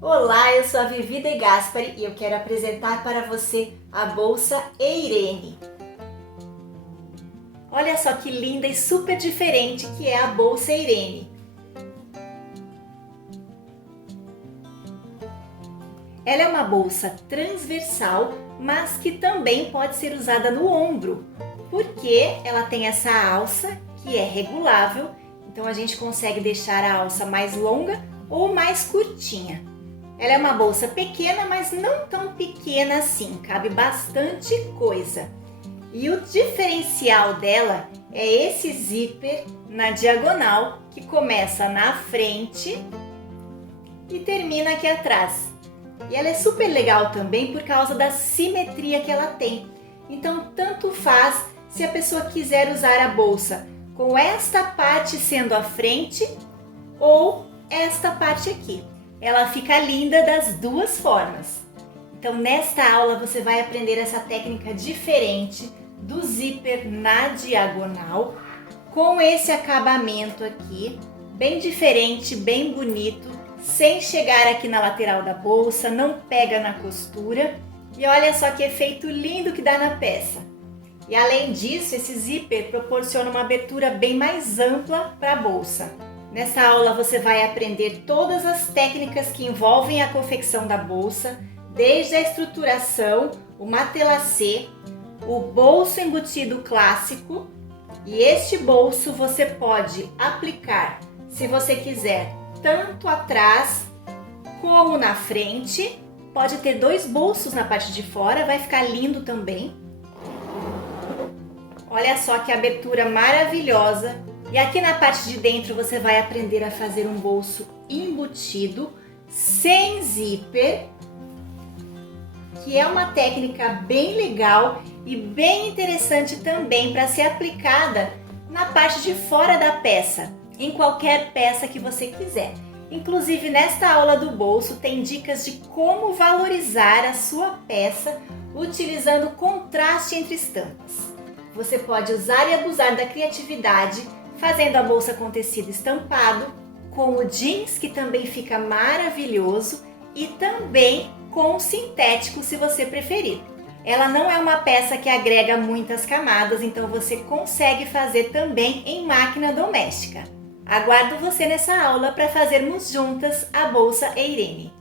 Olá, eu sou a Vivi De Gaspari e eu quero apresentar para você a bolsa Eirene. Olha só que linda e super diferente que é a bolsa Eirene. Ela é uma bolsa transversal, mas que também pode ser usada no ombro, porque ela tem essa alça que é regulável, então a gente consegue deixar a alça mais longa ou mais curtinha. Ela é uma bolsa pequena, mas não tão pequena assim, cabe bastante coisa. E o diferencial dela é esse zíper na diagonal que começa na frente e termina aqui atrás. E ela é super legal também por causa da simetria que ela tem. Então, tanto faz se a pessoa quiser usar a bolsa com esta parte sendo a frente ou esta parte aqui. Ela fica linda das duas formas. Então, nesta aula você vai aprender essa técnica diferente do zíper na diagonal, com esse acabamento aqui, bem diferente, bem bonito, sem chegar aqui na lateral da bolsa, não pega na costura. E olha só que efeito lindo que dá na peça. E além disso, esse zíper proporciona uma abertura bem mais ampla para a bolsa. Nessa aula você vai aprender todas as técnicas que envolvem a confecção da bolsa, desde a estruturação, o matelassé, o bolso embutido clássico. E este bolso você pode aplicar, se você quiser, tanto atrás como na frente. Pode ter dois bolsos na parte de fora, vai ficar lindo também. Olha só que abertura maravilhosa. E aqui na parte de dentro você vai aprender a fazer um bolso embutido, sem zíper, que é uma técnica bem legal e bem interessante também para ser aplicada na parte de fora da peça, em qualquer peça que você quiser. Inclusive, nesta aula do bolso tem dicas de como valorizar a sua peça utilizando contraste entre estampas. Você pode usar e abusar da criatividade fazendo a bolsa com tecido estampado, com o jeans, que também fica maravilhoso, e também com o sintético, se você preferir. Ela não é uma peça que agrega muitas camadas, então você consegue fazer também em máquina doméstica. Aguardo você nessa aula para fazermos juntas a bolsa Eirene.